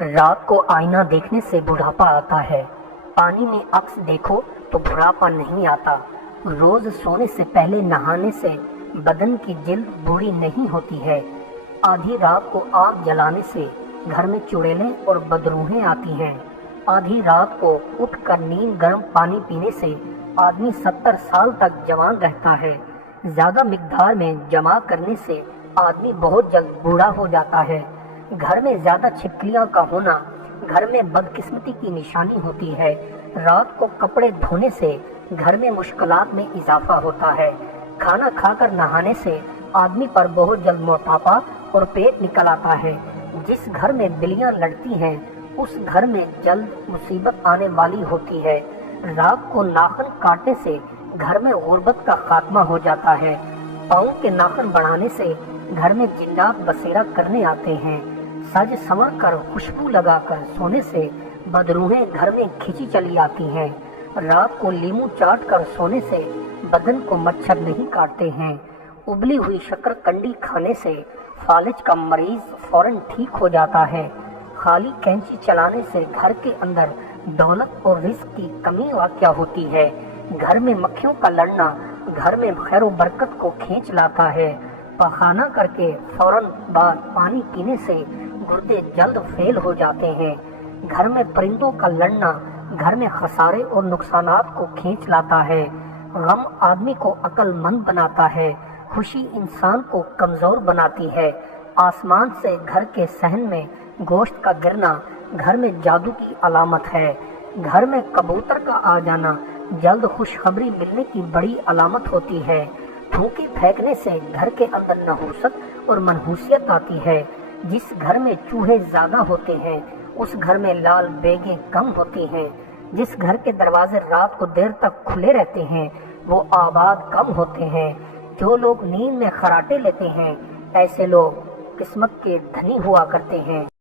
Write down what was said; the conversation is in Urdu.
رات کو آئینہ دیکھنے سے بڑھاپا آتا ہے، پانی میں عکس دیکھو تو بڑھاپا نہیں آتا۔ روز سونے سے پہلے نہانے سے بدن کی جلد بوڑھی نہیں ہوتی ہے۔ آدھی رات کو آگ جلانے سے گھر میں چڑیلیں اور بدروہیں آتی ہیں۔ آدھی رات کو اٹھ کر نیند گرم پانی پینے سے آدمی 70 سال تک جوان رہتا ہے۔ زیادہ مقدار میں جمع کرنے سے آدمی بہت جلد بوڑھا ہو جاتا ہے۔ گھر میں زیادہ چھپکلیاں کا ہونا گھر میں بدقسمتی کی نشانی ہوتی ہے۔ رات کو کپڑے دھونے سے گھر میں مشکلات میں اضافہ ہوتا ہے۔ کھانا کھا کر نہانے سے آدمی پر بہت جلد موٹاپا اور پیٹ نکل آتا ہے۔ جس گھر میں بلیاں لڑتی ہیں اس گھر میں جلد مصیبت آنے والی ہوتی ہے۔ رات کو ناخن کاٹنے سے گھر میں غربت کا خاتمہ ہو جاتا ہے۔ پاؤں کے ناخن بڑھانے سے گھر میں جنات بسیرا کرنے آتے ہیں۔ سج سنور کر خوشبو لگا کر سونے سے بدروہیں گھر میں کھینچی چلی آتی ہیں۔ رات کو لیمو چاٹ کر سونے سے بدن کو مچھر نہیں کاٹتے ہیں۔ ابلی ہوئی شکر کنڈی کھانے سے فالج کا مریض فوراً ٹھیک ہو جاتا ہے۔ خالی کینچی چلانے سے گھر کے اندر دولت اور رزق کی کمی واقع ہوتی ہے۔ گھر میں مکھیوں کا لڑنا گھر میں خیر و برکت کو کھینچ لاتا ہے۔ پخانہ کر کے فوراً بعد پانی پینے سے گردے جلد فیل ہو جاتے ہیں۔ گھر میں پرندوں کا لڑنا گھر میں خسارے اور نقصانات کو کھینچ لاتا ہے۔ غم آدمی کو عقل مند بناتا ہے، خوشی انسان کو کمزور بناتی ہے۔ آسمان سے گھر کے صحن میں گوشت کا گرنا گھر میں جادو کی علامت ہے۔ گھر میں کبوتر کا آ جانا جلد خوشخبری ملنے کی بڑی علامت ہوتی ہے۔ پھونکے پھینکنے سے گھر کے اندر نحوست اور منحوسیت آتی ہے۔ جس گھر میں چوہے زیادہ ہوتے ہیں اس گھر میں لال بیگیں کم ہوتی ہیں۔ جس گھر کے دروازے رات کو دیر تک کھلے رہتے ہیں وہ آباد کم ہوتے ہیں۔ جو لوگ نیند میں خراٹے لیتے ہیں ایسے لوگ قسمت کے دھنی ہوا کرتے ہیں۔